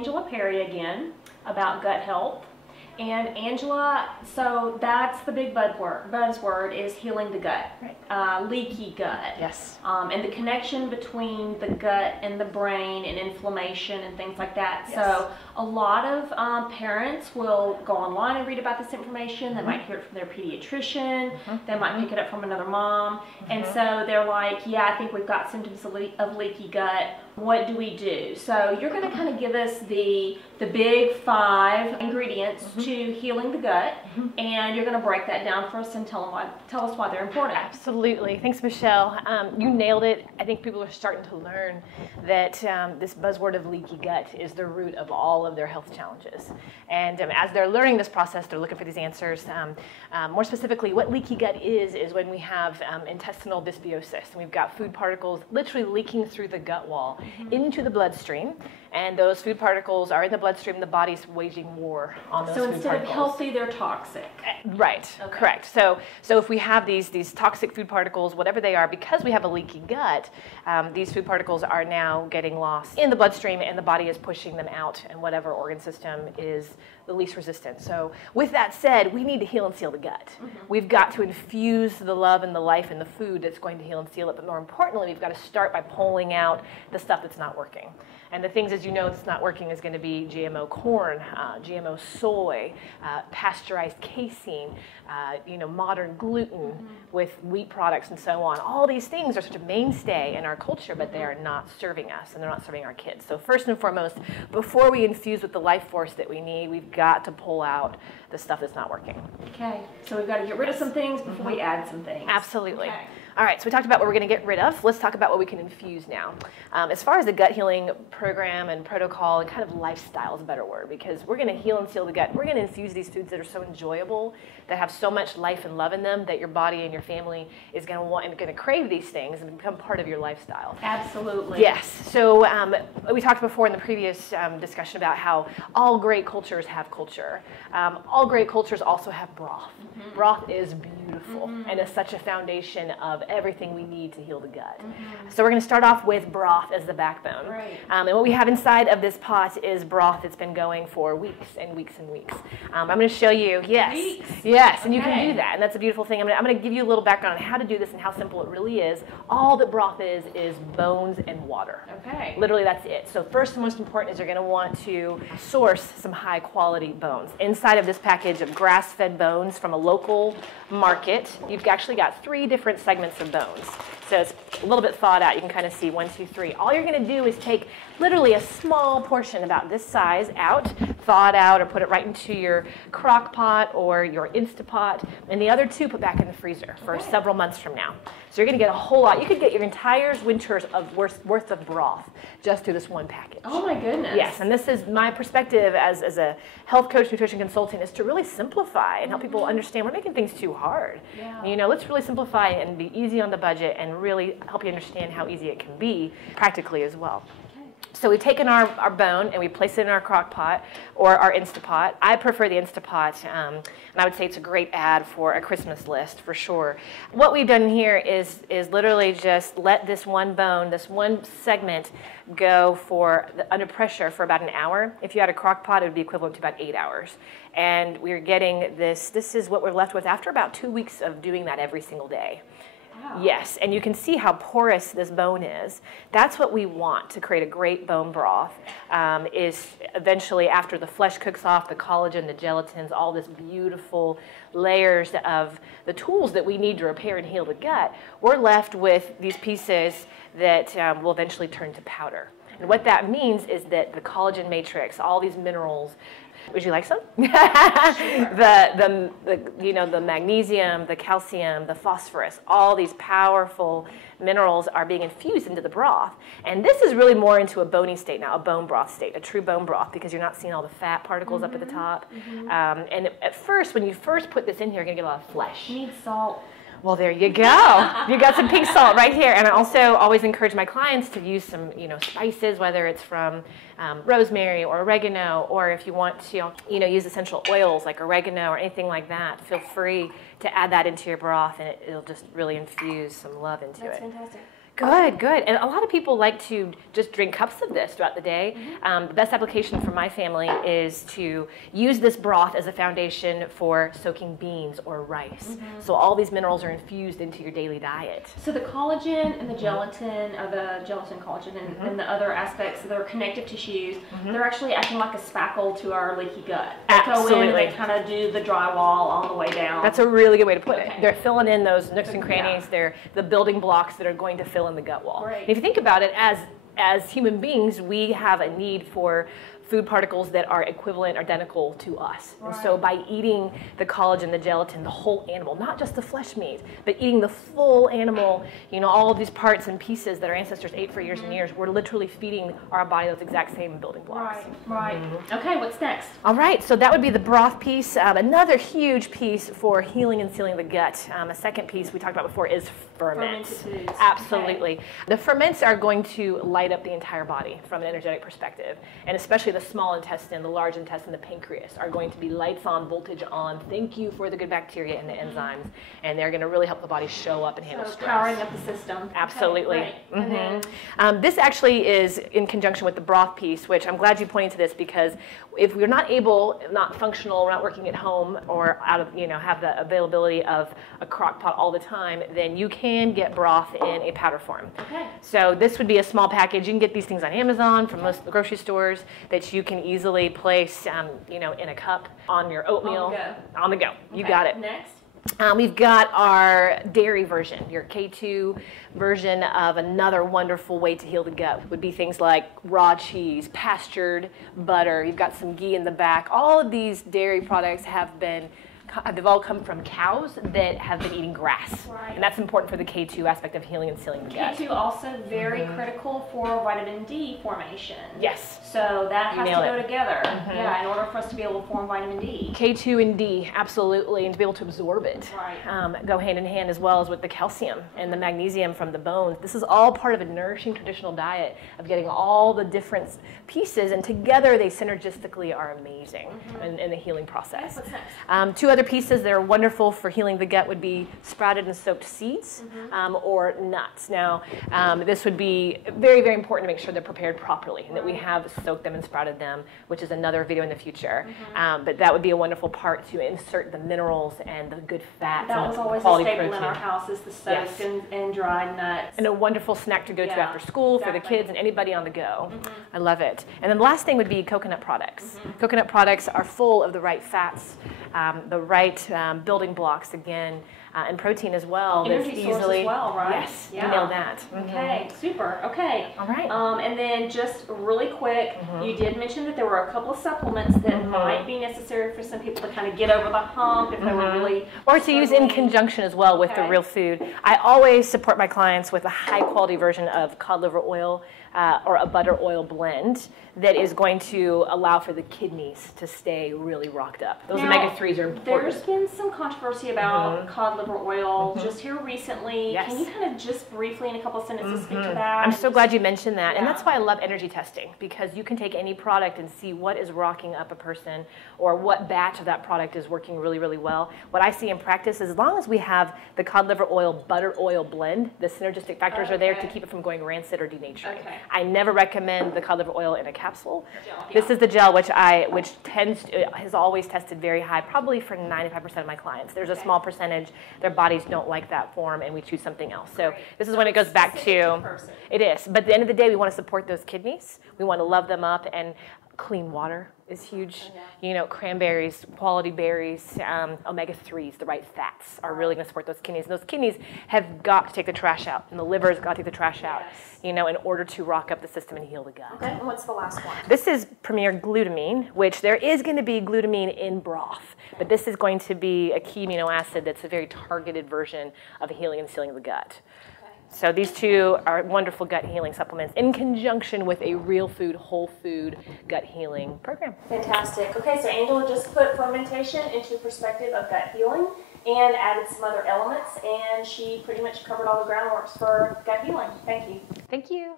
Angela Perry again about gut health. And Angela, so that's the big buzzword is healing the gut, right. Leaky gut. Yes. And the connection between the gut and the brain and inflammation and things like that. Yes. So a lot of parents will go online and read about this information. They might hear it from their pediatrician. They might pick it up from another mom. And so they're like, yeah, I think we've got symptoms of leaky gut. What do we do? So you're going to kind of give us the big 5 ingredients to healing the gut, and you're going to break that down for us and tell us why they're important. Absolutely. Thanks, Michelle. You nailed it. I think people are starting to learn that this buzzword of leaky gut is the root of all of their health challenges. And as they're learning this process, they're looking for these answers. More specifically, what leaky gut is when we have intestinal dysbiosis, and we've got food particles literally leaking through the gut wall into the bloodstream, and those food particles are in the bloodstream. The body's waging war on those food particles. So instead of healthy, they're toxic. Right. Okay. Correct. So if we have these toxic food particles, whatever they are, because we have a leaky gut, these food particles are now getting lost in the bloodstream, and the body is pushing them out, and whatever organ system is the least resistant. So with that said, we need to heal and seal the gut. We've got to infuse the love and the life in the food that's going to heal and seal it. But more importantly, we've got to start by pulling out the stuff that's not working. And the things, as you know, that's not working is going to be GMO corn, GMO soy, pasteurized casein, modern gluten with wheat products and so on. All these things are such a mainstay in our culture, but they are not serving us, and they're not serving our kids. So first and foremost, before we infuse with the life force that we need, we've got to pull out the stuff that's not working. Okay, so we've got to get rid of some things before we add some things. Absolutely. Okay. All right, so we talked about what we're going to get rid of. Let's talk about what we can infuse now. As far as the gut healing program and protocol and kind of lifestyle is a better word, because we're going to heal and seal the gut. We're going to infuse these foods that are so enjoyable, that have so much life and love in them, that your body and your family is going to want and going to crave these things and become part of your lifestyle. Absolutely. Yes. So we talked before in the previous discussion about how all great cultures have culture. All great cultures also have broth. Broth is beautiful and is such a foundation of everything we need to heal the gut. So we're going to start off with broth as the backbone. Right. And what we have inside of this pot is broth that's been going for weeks and weeks and weeks. I'm going to show you, yes, and you can do that, and that's a beautiful thing. I'm going to give you a little background on how to do this and how simple it really is. All that broth is bones and water. Okay. Literally, that's it. So first and most important is you're going to want to source some high quality bones. Inside of this package of grass-fed bones from a local market, you've actually got 3 different segments of bones. So it's a little bit thawed out. You can kind of see 1, 2, 3. All you're going to do is take literally a small portion about this size out, thaw it out, or put it right into your crock pot or your Instapot, and the other 2 put back in the freezer for several months from now. So you're going to get a whole lot. You could get your entire winter's worth of broth just through this one package. Oh my goodness. Yes, and this is my perspective as a health coach, nutrition consultant, is to really simplify and help people understand we're making things too hard. Yeah. Let's really simplify and be easy on the budget and really help you understand how easy it can be practically as well. So we've taken our bone and we place it in our crock pot or our Instapot. I prefer the Instapot, and I would say it's a great ad for a Christmas list for sure. What we've done here is literally just let this one bone, this one segment, go under pressure for about an hour. If you had a crock pot, it would be equivalent to about 8 hours. And we're getting this is what we're left with after about 2 weeks of doing that every single day. Wow. Yes, and you can see how porous this bone is. That's what we want to create a great bone broth, is eventually after the flesh cooks off, the collagen, the gelatins, all this beautiful layers of the tools that we need to repair and heal the gut, we're left with these pieces that will eventually turn to powder. And what that means is that the collagen matrix, all these minerals, would you like some? Sure. The magnesium, the calcium, the phosphorus, all these powerful minerals are being infused into the broth. And this is really more into a bony state now, a bone broth state, a true bone broth, because you're not seeing all the fat particles up at the top. And at first, when you first put this in here, you're going to get a lot of flesh. You need salt. Well, there you go. You got some pink salt right here. And I also always encourage my clients to use some, spices, whether it's from rosemary or oregano, or if you want to, use essential oils like oregano or anything like that, feel free to add that into your broth, and it'll just really infuse some love into it. That's fantastic. Good, good. And a lot of people like to just drink cups of this throughout the day. The best application for my family is to use this broth as a foundation for soaking beans or rice. So all these minerals are infused into your daily diet. So the collagen and the gelatin, or the gelatin, collagen, and the other aspects that are connective tissues, they're actually acting like a spackle to our leaky gut. They Absolutely. go in and they kind of do the drywall all the way down. That's a really good way to put it. They're filling in those nooks and crannies. They're the building blocks that are going to fill in the gut wall. Right. And if you think about it, as human beings, we have a need for food particles that are equivalent, identical to us. And so by eating the collagen, the gelatin, the whole animal, not just the flesh meat, but eating the full animal, you know, all of these parts and pieces that our ancestors ate for years and years, we're literally feeding our body those exact same building blocks. Right. Okay, what's next? All right, so that would be the broth piece. Another huge piece for healing and sealing the gut. A second piece we talked about before is ferments. Absolutely. Okay. The ferments are going to light up the entire body from an energetic perspective, and especially the small intestine, the large intestine, the pancreas are going to be lights on, voltage on. Thank you for the good bacteria and the enzymes, and they're going to really help the body show up and handle stress. Powering up the system. Absolutely. Okay, this actually is in conjunction with the broth piece, which I'm glad you pointed to this, because if we're not able, not functional, we're not working at home or out of, have the availability of a crock pot all the time, then you can get broth in a powder form. Okay. So this would be a small package. You can get these things on Amazon from most grocery stores that you can easily place, in a cup on your oatmeal. On the go. You got it. Next. We've got our dairy version, your K2 version of another wonderful way to heal the gut. Would be things like raw cheese, pastured butter. You've got some ghee in the back. All of these dairy products they've all come from cows that have been eating grass. And that's important for the K2 aspect of healing and sealing the gut. K2 also very critical for vitamin D formation. Yes. So that has to go together. Yeah, in order for us to be able to form vitamin D. K2 and D, absolutely, and to be able to absorb it. Go hand in hand, as well as with the calcium and the magnesium from the bones. This is all part of a nourishing traditional diet of getting all the different pieces, and together they synergistically are amazing in the healing process. What's next? Two other pieces that are wonderful for healing the gut would be sprouted and soaked seeds or nuts. Now, this would be very, very important to make sure they're prepared properly and that we have soaked them and sprouted them, which is another video in the future. But that would be a wonderful part to insert the minerals and the good fats that and was the always quality a staple protein. in our house, is the soaked and dried nuts. And a wonderful snack to go to after school for the kids and anybody on the go. I love it. And then the last thing would be coconut products. Coconut products are full of the right fats, the right building blocks again, and protein as well. Energy source as well, right? Yes, you nailed that. Okay, super. Okay. All right. And then just really quick, you did mention that there were a couple of supplements that might be necessary for some people to kind of get over the hump if they were really or to use in conjunction as well with the real food. I always support my clients with a high quality version of cod liver oil or a butter oil blend that is going to allow for the kidneys to stay really rocked up. Those omega-3s are important. There's been some controversy about cod liver oil just here recently. Yes. Can you kind of just briefly in a couple of sentences speak to that? I'm so glad you mentioned that. And that's why I love energy testing, because you can take any product and see what is rocking up a person or what batch of that product is working really, really well. What I see in practice is, as long as we have the cod liver oil butter oil blend, the synergistic factors are there to keep it from going rancid or denaturing. I never recommend the cod liver oil in a capsule. This is the gel, which has always tested very high, probably for 95% of my clients. There's a small percentage their bodies don't like that form, and we choose something else. So this is when it goes back to it is. But at the end of the day, we want to support those kidneys. We want to love them up, and clean water is huge. Cranberries, quality berries, omega-3s, the right fats are really going to support those kidneys. And those kidneys have got to take the trash out, and the liver's got to take the trash out, in order to rock up the system and heal the gut. Okay, and what's the last one? This is Premier Glutamine, which there is going to be glutamine in broth, but this is going to be a key amino acid that's a very targeted version of healing and sealing the gut. So these two are wonderful gut healing supplements in conjunction with a real food, whole food gut healing program. Fantastic. Okay, so Angela just put fermentation into perspective of gut healing and added some other elements, and she pretty much covered all the groundworks for gut healing. Thank you. Thank you.